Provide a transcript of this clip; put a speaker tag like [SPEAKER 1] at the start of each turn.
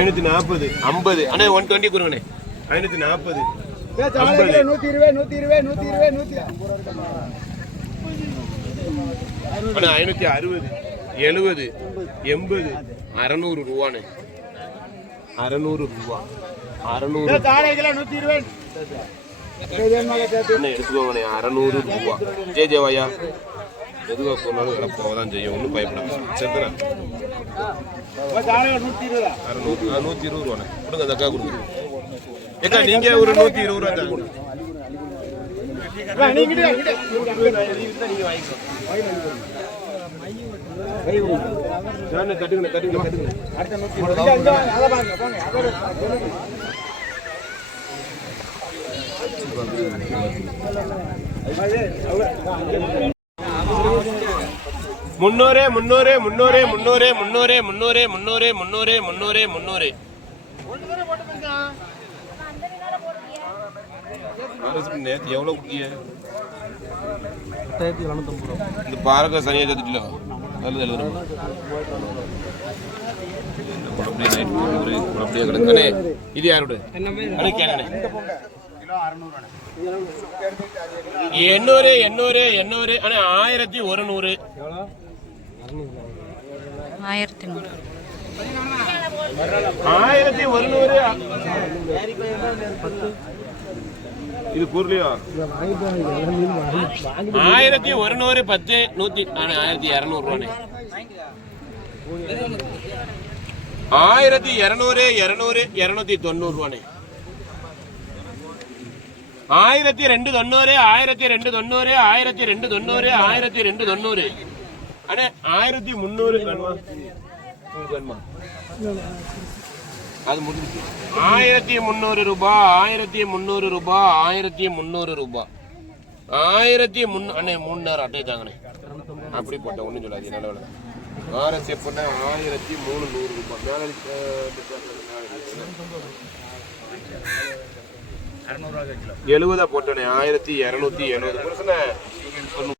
[SPEAKER 1] ஐநூத்தி நாற்பது. ஐம்பது. அண்ணே ஒன் டுவெண்ட்டி கொடுங்கண்ணே. ஐநூத்தி நாற்பது.
[SPEAKER 2] நூத்தி இருபது நூத்தி இருபது நூத்தி இருபது நூத்தி
[SPEAKER 1] அண்ணா ஐநூத்தி அறுபது எழுபது எண்பது அறநூறு ரூபாண்ணே. அறநூறு ரூபா. அறநூறு
[SPEAKER 2] நூத்தி இருபது.
[SPEAKER 1] அண்ணே எடுத்துக்கோங்கண்ணே அறநூறு ரூபா. ஜே ஜேவாயா எதுவாக போனாலும் விலை போக தான் செய்யும். ஒன்றும் பயப்படாம. சரிதானே?
[SPEAKER 2] நூத்தி இருபதா
[SPEAKER 1] ரூபாண்ணே. கொடுங்க அந்த அக்கா கொடுங்க. ஏக்கா நீங்க ஒரு நூத்தி இருபது ரூபா தாங்க. கட்டுங்க கட்டுங்க கட்டுங்க முன்னூறு முன்னூறு முன்னூறு முன்னூறு முன்னூறு முன்னூறு முன்னூறு முன்னூறு முன்னூறு முன்னூறு நேற்று எவ்வளோ குட்டிய இந்த பாரக சரியா சத்துட்டில நல்லது எழுதுறோம் குழப்படியே நைட் போட்டு குழப்படியே கிடக்கு இது யாரோட? கேளண்ணே எண்ணூறு எண்ணூறு எண்ணூறு. அண்ணே ஆயிரத்தி ஒரு நூறு
[SPEAKER 3] ஆயிரத்தி நூறு.
[SPEAKER 1] ஆயிரத்தி ஒரு நூறு இது கூர்லையோ? ஆயிரத்தி ஒரு நூறு பத்து நூத்தி அண்ணே, ஆயிரத்தி இரநூறு ரூபாண்ணே ஆயிரத்தி இரநூறு இரநூறு இரநூத்தி தொண்ணூறு ആയിരത്തി രണ്ട് തൊണ്ണൂറ് ആയിരത്തി രണ്ട് തൊണ്ണൂറ് ആയിരത്തി രണ്ട് തൊണ്ണൂറ് ആയിരത്തി രണ്ട് തൊണ്ണൂറ് അതെ ആയിരത്തി മുന്നൂറ് അത് മുടിഞ്ഞു ആയിരത്തി മുന്നൂറ് രൂപ ആയിരത്തി മുന്നൂറ് രൂപ ആയിരത്തി മുന്നൂറ് രൂപ ആയിരത്തി മുന്ന അണ്ണേ മൂന്നേറ് അട്ടേച്ചാങ്ങണേ அப்படி போட்ட ஒன்றும் சொல்லாது நல்ல ஆர்எஸ் எப்படின்னா ஆயிரத்தி மூணு நூறு ரூபாய் மேலே எழுபதா போட்டேனே ஆயிரத்தி இரநூத்தி எழுபது.